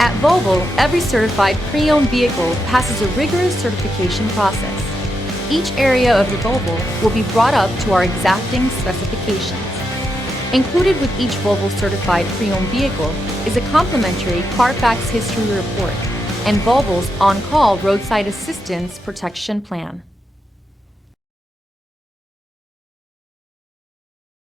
At Volvo, every certified pre-owned vehicle passes a rigorous certification process. Each area of your Volvo will be brought up to our exacting specifications. Included with each Volvo certified pre-owned vehicle is a complimentary CARFAX history report and Volvo's on-call roadside assistance protection plan.